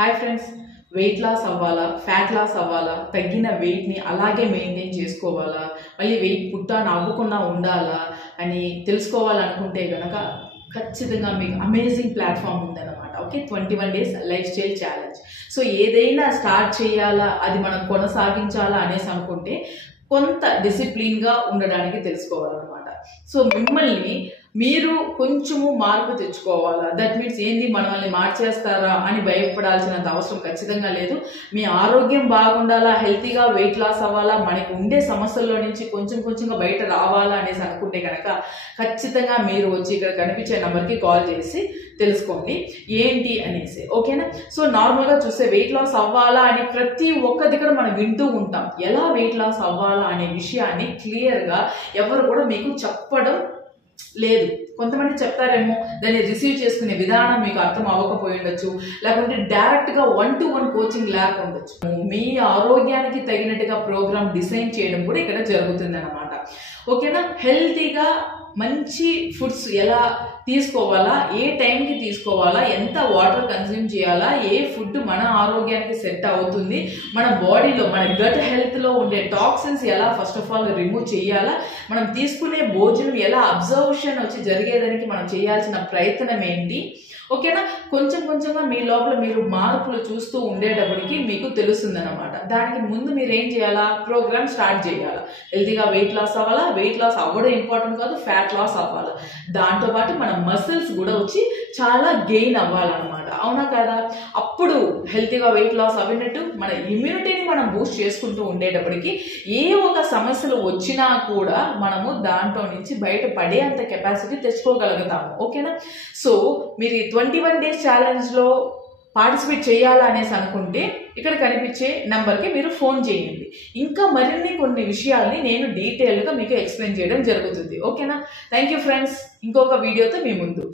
Hi friends, weight loss అవ్వాలా, fat loss అవ్వాలా, తగ్గిన వెయిట్ని అలాగే మెయింటైన్ చేసుకోవాలా, మళ్ళీ వెయిట్ పుట్టాను అవ్వకుండా ఉండాలా అని తెలుసుకోవాలనుకుంటే కనుక ఖచ్చితంగా మీకు అమేజింగ్ ప్లాట్ఫామ్ ఉందన్నమాట. Okay, 21 days life style challenge. So ఏదైనా స్టార్ట్ చేయాలా, అది మనం కొనసాగించాలా అనేసి అనుకుంటే కొంత డిసిప్లిన్గా ఉండడానికి తెలుసుకోవాలన్నమాట. సో మిమ్మల్ని మీరు కొంచెము మార్పు తెచ్చుకోవాలా, దట్ మీన్స్ ఏంది మనల్ని మార్చేస్తారా అని భయపడాల్సినంత అవసరం ఖచ్చితంగా లేదు. మీ ఆరోగ్యం బాగుండాలా, హెల్తీగా వెయిట్ లాస్ అవ్వాలా, మనకు ఉండే సమస్యల్లో నుంచి కొంచెంగా బయట రావాలా అనేసి అనుకుంటే కనుక ఖచ్చితంగా మీరు వచ్చి ఇక్కడ కనిపించే నెంబర్కి కాల్ చేసి తెలుసుకోండి ఏంటి అనేసి. ఓకేనా? సో నార్మల్గా చూస్తే వెయిట్ లాస్ అవ్వాలా అని ప్రతి ఒక్కది కూడా మనం వింటూ ఉంటాం. ఎలా వెయిట్ లాస్ అవ్వాలా అనే విషయాన్ని క్లియర్గా ఎవరు కూడా మీకు చెప్పడం లేదు. కొంతమంది చెప్తారేమో, దాన్ని రిసీవ్ చేసుకునే విధానం మీకు అర్థం అవ్వకపోయి ఉండొచ్చు, లేకుంటే డైరెక్ట్గా 1-to-1 కోచింగ్ లేక ఉండొచ్చు. మీ ఆరోగ్యానికి తగినట్టుగా ప్రోగ్రామ్ డిజైన్ చేయడం కూడా ఇక్కడ జరుగుతుంది అన్నమాట. ఓకేనా? హెల్తీగా మంచి ఫుడ్స్ ఎలా తీసుకోవాలా, ఏ టైంకి తీసుకోవాలా, ఎంత వాటర్ కన్జ్యూమ్ చేయాలా, ఏ ఫుడ్ మన ఆరోగ్యానికి సెట్ అవుతుంది, మన బాడీలో మన గట్ హెల్త్లో ఉండే టాక్సిన్స్ ఎలా ఫస్ట్ ఆఫ్ ఆల్ రిమూవ్ చేయాలా, మనం తీసుకునే భోజనం ఎలా అబ్జర్వేషన్ వచ్చి జరిగేదానికి మనం చేయాల్సిన ప్రయత్నం ఏంటి. ఓకేనా? కొంచెంగా మీ లోపల మీరు మార్పులు చూస్తూ ఉండేటప్పటికి మీకు తెలుస్తుంది అన్నమాట. దానికి ముందు మీరు ఏం చేయాలా, ప్రోగ్రామ్ స్టార్ట్ చేయాలా. హెల్తీగా వెయిట్ లాస్ అవ్వాలా, వెయిట్ లాస్ అవ్వడం ఇంపార్టెంట్ కాదు, ఫ్యాట్ లాస్ అవ్వాలా, దాంతోపాటు మన మసిల్స్ కూడా వచ్చి చాలా గెయిన్ అవ్వాలన్నమాట. అవునా కదా? అప్పుడు హెల్తీగా వెయిట్ లాస్ అవ్వినట్టు మన ఇమ్యూనిటీని మనం బూస్ట్ చేసుకుంటూ ఉండేటప్పటికి ఏ ఒక సమస్యలు వచ్చినా కూడా మనము దాంట్లో నుంచి బయట పడే అంత కెపాసిటీ తెచ్చుకోగలుగుతాము. ఓకేనా? సో మీరు 21 డేస్ ఛాలెంజ్లో పార్టిసిపేట్ చేయాలా అనేసి అనుకుంటే ఇక్కడ కనిపించే నెంబర్కి మీరు ఫోన్ చేయండి. ఇంకా మరిన్ని కొన్ని విషయాల్ని నేను డీటెయిల్గా మీకు ఎక్స్ప్లెయిన్ చేయడం జరుగుతుంది. ఓకేనా? Thank you friends. ఇంకొక వీడియోతో మీ ముందు.